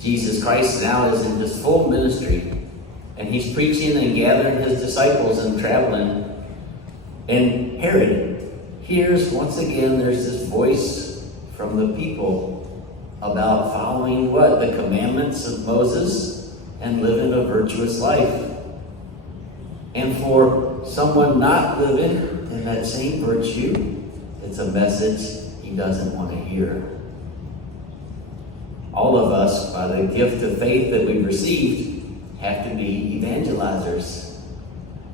Jesus Christ now is in his full ministry, and he's preaching and gathering his disciples and traveling. And Herod hears once again there's this voice from the people about following what? The commandments of Moses and living a virtuous life. And for someone not living in that same virtue, it's a message he doesn't want to hear. All of us, by the gift of faith that we've received, have to be evangelizers.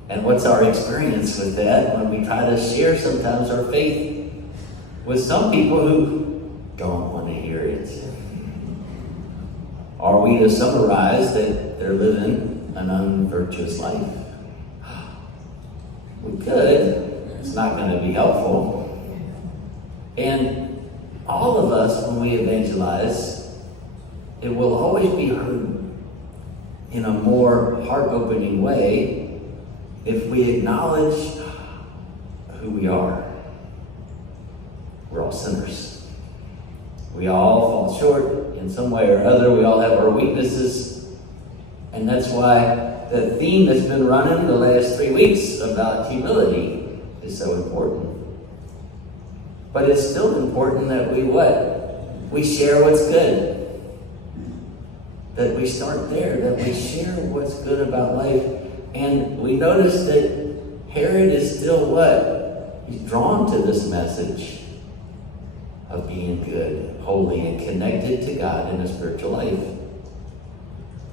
And what's our experience with that when we try to share sometimes our faith with some people who don't want to hear it? Are we to summarize that they're living an unvirtuous life? We could. It's not going to be helpful. And all of us, when we evangelize, it will always be heard in a more heart-opening way if we acknowledge who we are. We're all sinners. We all fall short in some way or other. We all have our weaknesses. And that's why the theme that's been running the last 3 weeks about humility is so important. But it's still important that we what? We share what's good. That we start there, that we share what's good about life. And we notice that Herod is still what? He's drawn to this message of being good, holy, and connected to God in a spiritual life.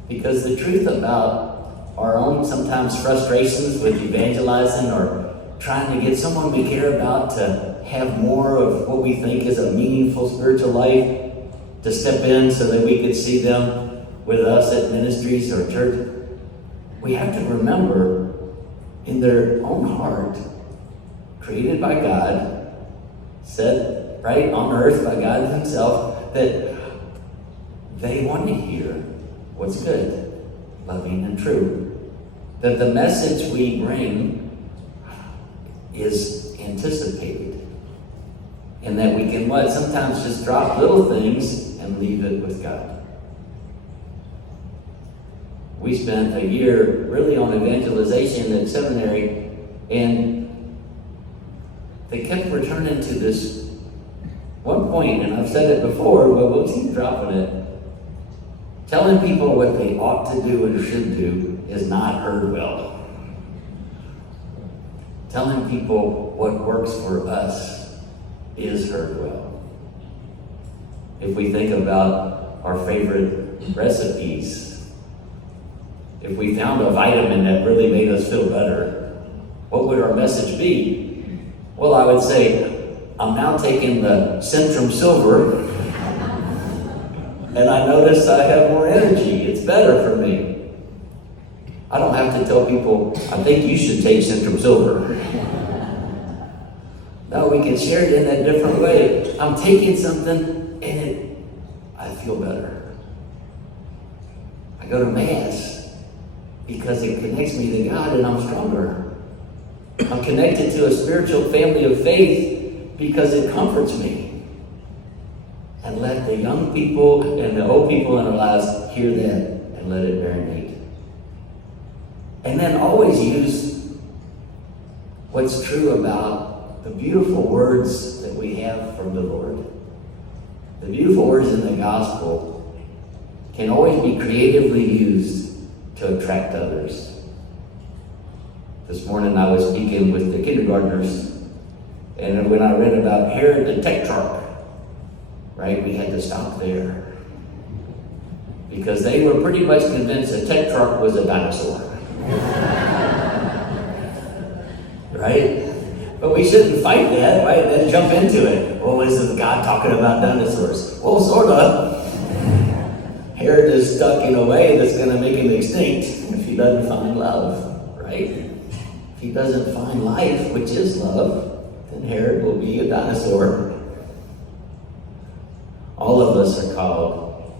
Because the truth about our own sometimes frustrations with evangelizing or trying to get someone we care about to have more of what we think is a meaningful spiritual life, to step in so that we could see them with us at ministries or church, we have to remember in their own heart, created by God, set right on earth by God himself, that they want to hear what's good, loving, and true. That the message we bring is anticipated. And that we can what? Sometimes just drop little things and leave it with God. We spent a year really on evangelization at seminary, and they kept returning to this one point, and I've said it before, but we'll keep dropping it. Telling people what they ought to do and should do is not heard well. Telling people what works for us is heard well. If we think about our favorite recipes, if we found a vitamin that really made us feel better, what would our message be? Well, I would say, I'm now taking the Centrum Silver, and I notice I have more energy. It's better for me. I don't have to tell people, I think you should take Centrum Silver. No, we can share it in a different way. I'm taking something and I feel better. I go to Mass because it connects me to God and I'm stronger. I'm connected to a spiritual family of faith because it comforts me. And let the young people and the old people in our lives hear that and let it marinate. And then always use what's true about the beautiful words that we have from the Lord. The beautiful words in the gospel can always be creatively used to attract others. This morning I was speaking with the kindergartners, and when I read about Herod the Tetrarch, right, we had to stop there. Because they were pretty much convinced a tetrarch was a dinosaur. Right? But we shouldn't fight that, right? Then jump into it. Well, is God talking about dinosaurs? Well, sort of. Herod is stuck in a way that's going to make him extinct if he doesn't find love, right? If he doesn't find life, which is love, then Herod will be a dinosaur. All of us are called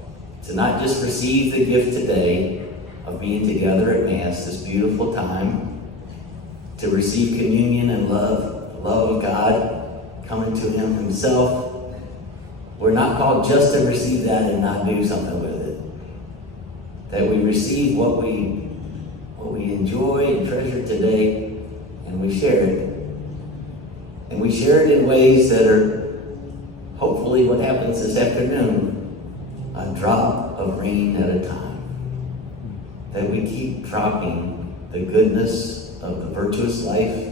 to not just receive the gift today of being together at Mass, this beautiful time, to receive communion and love, the love of God, coming to Him Himself. We're not called just to receive that and not do something with it. that we receive what we enjoy and treasure today, and we share it. And we share it in ways that are hopefully what happens this afternoon, a drop of rain at a time. That we keep dropping the goodness of the virtuous life,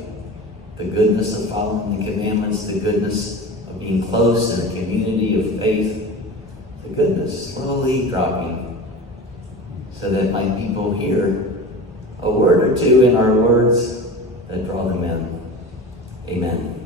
the goodness of following the commandments, the goodness of being close in a community of faith, the goodness slowly dropping, so that my people hear a word or two in our words that draw them in. Amen.